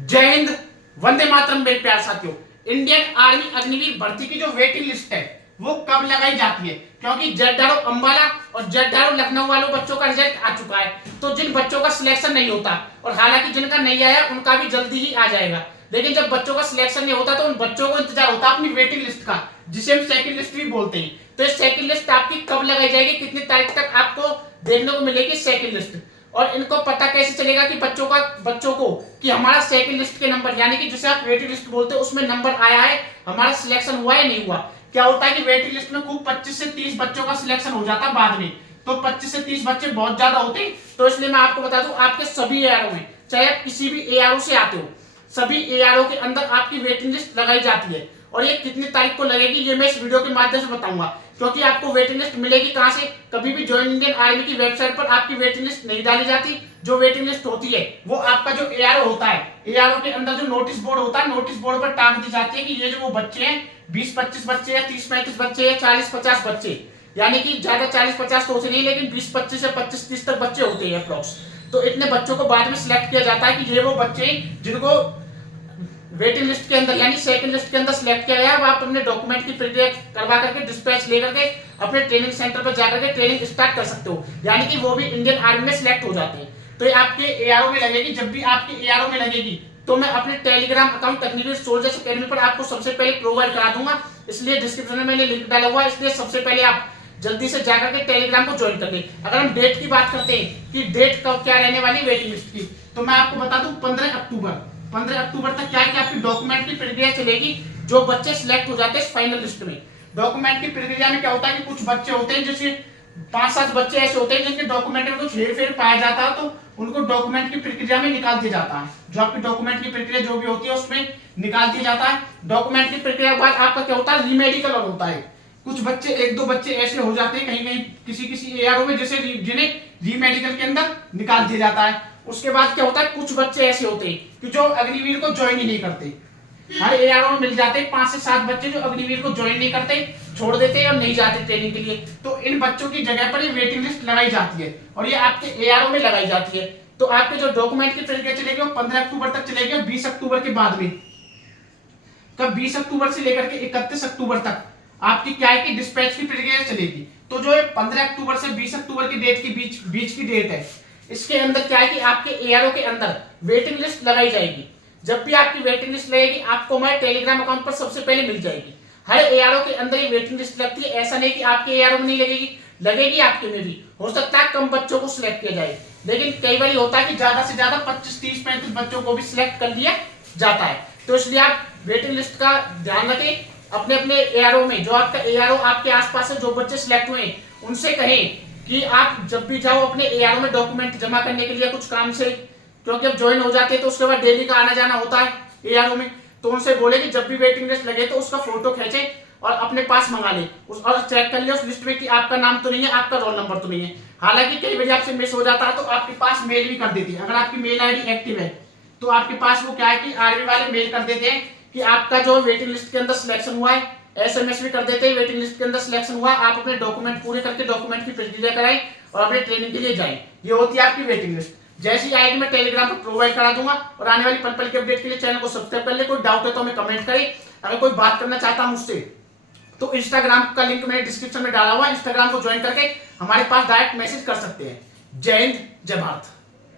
जय हिंद, वंदे मातरम। मेरे प्यारे साथियों, इंडियन आर्मी अग्निवीर भर्ती की जो वेटिंग लिस्ट है वो कब लगाई जाती है? क्योंकि जड्डारो अंबाला और जड्डारो लखनऊ वालों बच्चों का रिजल्ट आ चुका है, तो जिन बच्चों का सिलेक्शन नहीं होता, और हालांकि जिनका नहीं आया उनका भी जल्दी ही आ जाएगा, लेकिन जब बच्चों का सिलेक्शन नहीं होता तो उन बच्चों को इंतजार होता है अपनी वेटिंग लिस्ट का, जिसे हम सेकंड लिस्ट भी बोलते हैं। तो इस सेकंड लिस्ट आपकी कब लगाई जाएगी, कितनी तारीख तक आपको देखने को मिलेगी सेकंड लिस्ट, और इनको पता कैसे चलेगा कि बच्चों को कि हमारा सेकंड लिस्ट के नंबर, यानी कि जिसे आप वेटिंग लिस्ट बोलते हैं, उसमें नंबर आया है, हमारा सिलेक्शन हुआ है नहीं हुआ। क्या होता है कि वेटिंग लिस्ट में खूब 25 से 30 बच्चों का सिलेक्शन हो जाता है बाद में, तो 25 से 30 बच्चे बहुत ज्यादा होते हैं। तो इसलिए मैं आपको बता दूं, आपके सभी एआरओ में, चाहे आप किसी भी एआरओ से आते हो, सभी एआरओ के अंदर आपकी वेटिंग लिस्ट लगाई जाती है, और ये कितनी तारीख को लगेगी ये मैं इस वीडियो के माध्यम से बताऊंगा। क्योंकि आपको वेटिंग लिस्ट मिलेगी कहां से? कभी भी ज्वाइन इंडियन आर्मी की वेबसाइट पर आपकी वेटिंग लिस्ट नहीं डाली जाती। जो वेटिंग लिस्ट होती है वो आपका जो एआरओ होता है, एआरओ के अंदर जो नोटिस बोर्ड होता है, नोटिस बोर्ड पर टांग दी जाती है कि ये जो वो बच्चे हैं 20-25 बच्चे या 30-35 बच्चे या 40-50 बच्चे, यानी कि ज्यादा 40-50 तो होते नहीं, लेकिन 20-25 या 25-30 तक बच्चे होते हैं अप्रोक्स। तो इतने बच्चों को बाद में सिलेक्ट किया जाता है कि ये वो बच्चे जिनको वेटिंग लिस्ट के अंदर यानी सेकंड लिस्ट के अंदर सिलेक्ट किया गया है, आप अपने डॉक्यूमेंट की प्रक्रिया करवा करके डिस्पैच लेकर के अपने ट्रेनिंग सेंटर पर जाकर के ट्रेनिंग स्टार्ट कर सकते हो, यानी कि वो भी इंडियन आर्मी में सिलेक्ट हो जाते हैं। तो ये आपके एआरओ में लगेगी। जब भी आपके एआरओ में लगेगी तो मैं अपने Telegram account Agniveer soldiers academy पर आपको सबसे पहले प्रोवाइड करा दूंगा, इसलिए डिस्क्रिप्शन में मैंने लिंक डाला हुआ है, इसलिए सबसे पहले आप जल्दी से जाकर के टेलीग्राम को ज्वाइन कर ले। अगर हम डेट की बात करते हैं कि डेट कब क्या रहने वाली वेटिंग लिस्ट की, तो मैं आपको बता दूं 15 अक्टूबर तक क्या है कि आपकी डॉक्यूमेंट की प्रक्रिया चलेगी। जो बच्चे सिलेक्ट हो जाते हैं फाइनल लिस्ट में, डॉक्यूमेंट की प्रक्रिया में क्या होता है कि कुछ बच्चे होते हैं, जैसे 5-7 बच्चे ऐसे होते हैं जिनके डॉक्यूमेंट में कुछ हेरफेर पाया जाता है, तो उनको डॉक्यूमेंट की प्रक्रिया में निकाल दिया जाता है। जो आपकी डॉक्यूमेंट की प्रक्रिया जो भी होती है उसमें निकाल दिया जाता है। डॉक्यूमेंट की प्रक्रिया के बाद आपका क्या होता है, रीमेडिकल और होता है। कुछ बच्चे 1-2 बच्चे ऐसे हो जाते हैं कहीं कहीं किसी एआरओ में, जैसे जिन्हें रीमेडिकल के अंदर निकाल दिया जाता है। उसके बाद क्या होता है, कुछ बच्चे ऐसे होते हैं कि जो अग्निवीर को ज्वाइन ही नहीं करते। हर एआरओ में मिल जाते हैं 5 से 7 बच्चे जो अग्निवीर को ज्वाइन नहीं करते, छोड़ देते हैं और नहीं जाते ट्रेनिंग के लिए। तो इन बच्चों की जगह पर ये वेटिंग लिस्ट लगाई जाती है और ये आपके एआरओ में लगाई जाती है। तो आपके जो डॉक्यूमेंट की प्रक्रिया चलेगी वो 15 अक्टूबर तक चलेगी, और 20 अक्टूबर के बाद में, कब 20 अक्टूबर से लेकर के 31 अक्टूबर तक आपकी क्या है कि डिस्पैच की प्रक्रिया चलेगी। तो जो 15 अक्टूबर से 20 अक्टूबर की डेट की बीच की डेट है, इसके अंदर क्या है कि आपके एआरओ के अंदर वेटिंग लिस्ट लगाई जाएगी। जब भी आपकी वेटिंग लिस्ट लगेगी आपको हमारे टेलीग्राम अकाउंट पर सबसे पहले मिल जाएगी। हर एआरओ के अंदर ये वेटिंग लिस्ट लगती है, ऐसा नहीं कि आपके एआरओ में नहीं लगेगी, लगेगी आपके में भी। हो सकता है कम बच्चों को सिलेक्ट किया जाए, लेकिन कई बार होता है कि ज्यादा से ज्यादा 25, 30, 35 बच्चों को भी सिलेक्ट कर लिया जाता है। तो इसलिए आप वेटिंग लिस्ट का ध्यान रखें। अपने अपने एआरओ में, जो आपका एआरओ आपके आसपास है, जो बच्चे सिलेक्ट हुए हैं उनसे कहें कि आप जब भी जाओ अपने एआरओ में डॉक्यूमेंट जमा करने के लिए कुछ काम से, क्योंकि अब ज्वाइन हो जाते हैं तो उसके बाद डेली का आना जाना होता है एआरओ में, तो उनसे बोले कि जब भी वेटिंग लिस्ट लगे तो उसका फोटो खींचे और अपने पास मंगा ले और चेक कर ले उस लिस्ट में कि आपका नाम तो नहीं है, आपका रोल नंबर तो नहीं है। हालांकि कई बार आपसे मिस हो जाता है तो आपके पास मेल भी कर देती है। अगर आपकी मेल आईडी एक्टिव है तो आपके पास वो क्या है कि आर्मी वाले मेल कर देते हैं कि आपका जो वेटिंग लिस्ट के अंदर सिलेक्शन हुआ है, एसएमएस भी कर देते हैं वेटिंग लिस्ट के अंदर सिलेक्शन हुआ। आप अपने डॉक्यूमेंट पूरे करके डॉक्यूमेंट की प्रक्रिया कराएं और अपने ट्रेनिंग के लिए जाएं। ये होती है आपकी वेटिंग लिस्ट। जैसी आएगी मैं टेलीग्राम पर प्रोवाइड करा दूंगा, और आने वाली पल पल के अपडेट के लिए चैनल को सब्सक्राइब कर ले। कोई डाउट है तो हमें कमेंट करें। अगर कोई बात करना चाहता है मुझसे तो इंस्टाग्राम का लिंक मैंने डिस्क्रिप्शन में डाला हुआ है, इंस्टाग्राम को ज्वाइन करके हमारे पास डायरेक्ट मैसेज कर सकते हैं। जय हिंद, जय भारत।